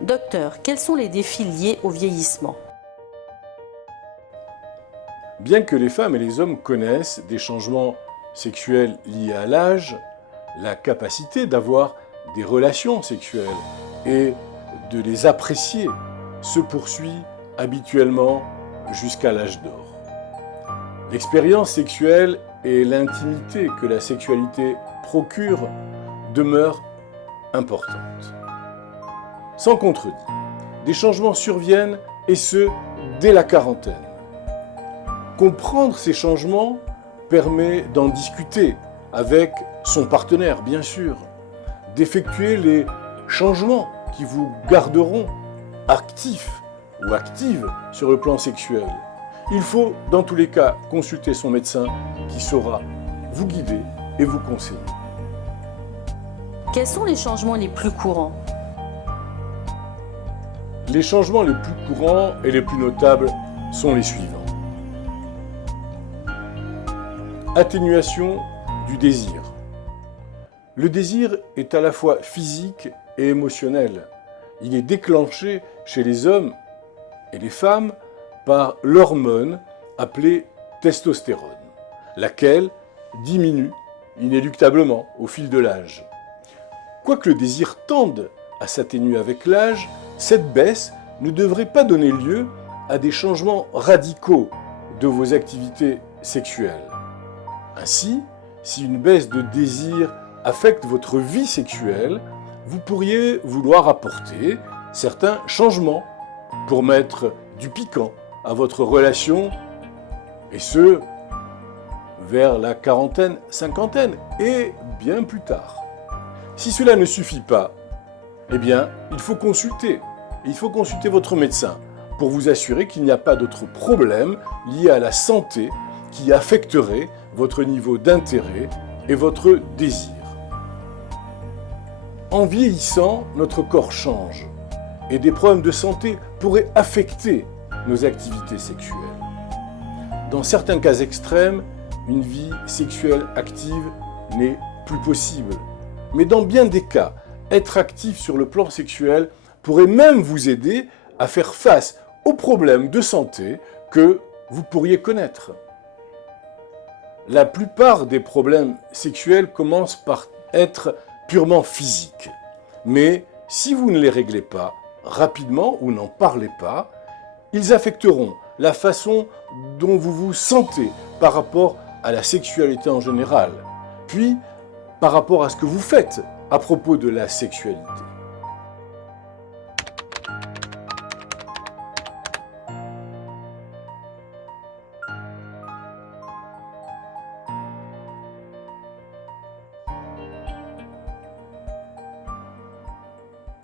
Docteur, quels sont les défis liés au vieillissement? Bien que les femmes et les hommes connaissent des changements sexuels liés à l'âge, la capacité d'avoir des relations sexuelles et de les apprécier se poursuit habituellement jusqu'à l'âge d'or. L'expérience sexuelle et l'intimité que la sexualité procure demeurent importantes. Sans contredit, des changements surviennent et ce, dès la quarantaine. Comprendre ces changements permet d'en discuter avec son partenaire, bien sûr, d'effectuer les changements qui vous garderont actifs ou active sur le plan sexuel. Il faut, dans tous les cas, consulter son médecin qui saura vous guider et vous conseiller. Quels sont les changements les plus courants? Les changements les plus courants et les plus notables sont les suivants. Atténuation du désir. Le désir est à la fois physique et émotionnel. Il est déclenché chez les hommes et les femmes par l'hormone appelée testostérone, laquelle diminue inéluctablement au fil de l'âge. Quoique le désir tende à s'atténuer avec l'âge, cette baisse ne devrait pas donner lieu à des changements radicaux de vos activités sexuelles. Ainsi, si une baisse de désir affecte votre vie sexuelle, vous pourriez vouloir apporter certains changements pour mettre du piquant à votre relation, et ce, vers la quarantaine, cinquantaine, et bien plus tard. Si cela ne suffit pas, eh bien, il faut consulter votre médecin pour vous assurer qu'il n'y a pas d'autres problèmes liés à la santé qui affecteraient votre niveau d'intérêt et votre désir. En vieillissant, notre corps change et des problèmes de santé pourraient affecter nos activités sexuelles. Dans certains cas extrêmes, une vie sexuelle active n'est plus possible. Mais dans bien des cas, être actif sur le plan sexuel pourrait même vous aider à faire face aux problèmes de santé que vous pourriez connaître. La plupart des problèmes sexuels commencent par être purement physiques. Mais si vous ne les réglez pas rapidement ou n'en parlez pas, ils affecteront la façon dont vous vous sentez par rapport à la sexualité en général, puis par rapport à ce que vous faites à propos de la sexualité.